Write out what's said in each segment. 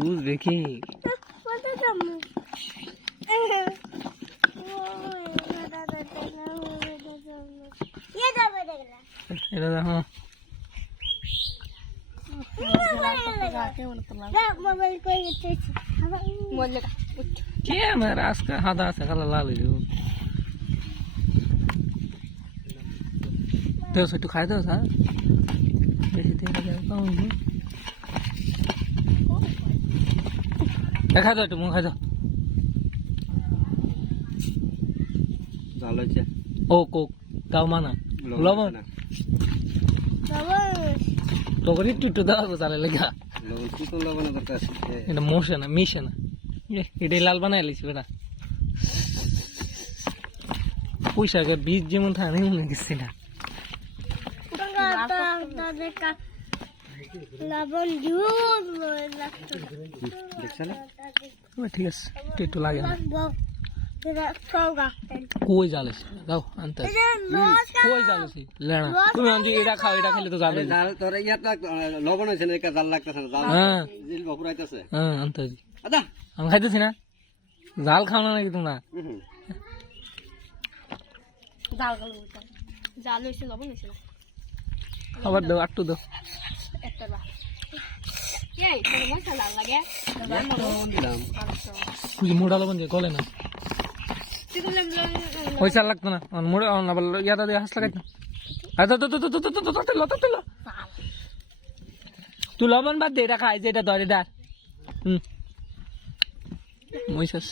বুঝবে কি এটা দেখো কে আমার আজকে হাদা আছে খালা লাল হয়ে যাবো দেও একটু খাই দেও স্যার বেশি দেখা যাবে খাই দাও একটু মুখ খাই দাও জাল হয়েছে ও কোক দাও মানা লবণ তখন একটু দাও তাহলে লেখা লবণ কি কোন লবণ দরকার এটা মোশে না মিশে না এটাই লাল বানাই লিছি বেটা পুঁইশাকের বীজ যেমন থাকে মনে গেছি না ঠিক আছে একটু লাগে কই জালেছি দাও আনতে কই জালেছি লেনা তুমি আনজি এটা খাও এটা খেলে তো জালে জাল তোর ইয়াত লবণ হয়েছে না জাল লাগতেছে না জাল হ্যাঁ জিল বপুরাইতেছে হ্যাঁ আনতে আদা আমি খাইতেছি না জাল খাও না নাকি তোমরা জাল হয়েছে লবণ হয়েছে না আবার দাও একটু দাও একটা বা এই তোর মন লাল লাগে লবণ দিলাম তুই মোড়া লবণ দিয়ে গলে না পয়সা লাগতো না মোড়ে আবার ইয়াদা দিয়ে হাস লাগাইতো তুই লবণ বাদ দে এটা খাই যে এটা ধর এটা মহিষাস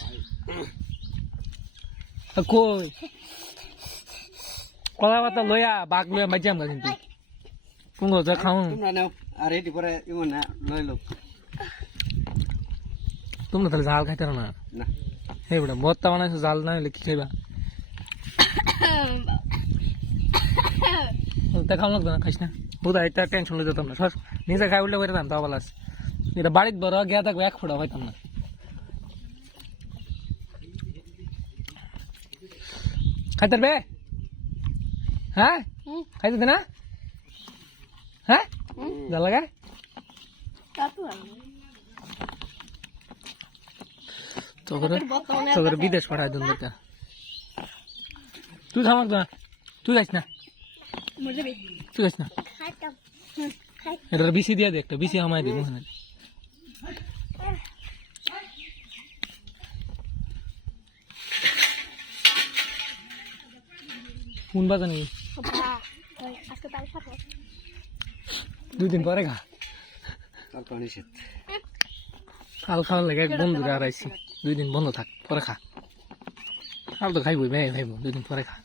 কই কলা পাতা লইয়া বাঘ লইয়া মাঝে আমরা কিন্তু কোন কথা খাও তোমরা নাও আর এটি পরে ইমন না লইল তোমরা তাহলে জাল খাইতে না না হে বেটা বত্তা বানাইছো জাল না হলে কি খাইবা দেখাও লাগতো না খাইস না বুধা এটা টেনশন লই যেতাম না সর নিজে খাই উল্লে করে দাম তাও ভালো আছে এটা বাড়িতে বড় গিয়া থাকবে এক ফোঁটা হইতাম না খাইতে বে হ্যাঁ খাইতে না হ্যাঁ জাল লাগা তোর বিদেশ পাঠায় দিন দরকার তুই থামাক না তুই যাইস না তুই যাইস না এটা বিসি দিয়ে দে একটা বিসি আমায় দিই মোহনে ফোন বাজা নাকি 2 দিন পরে খা তারপর নিষেধ কাল খাওয়ার লেগে এক বন্ধুরা হারাইছি 2 দিন বন্ধ থাক পরে খা কাল তো খাইবই ভাই খাইব 2 দিন পরে খা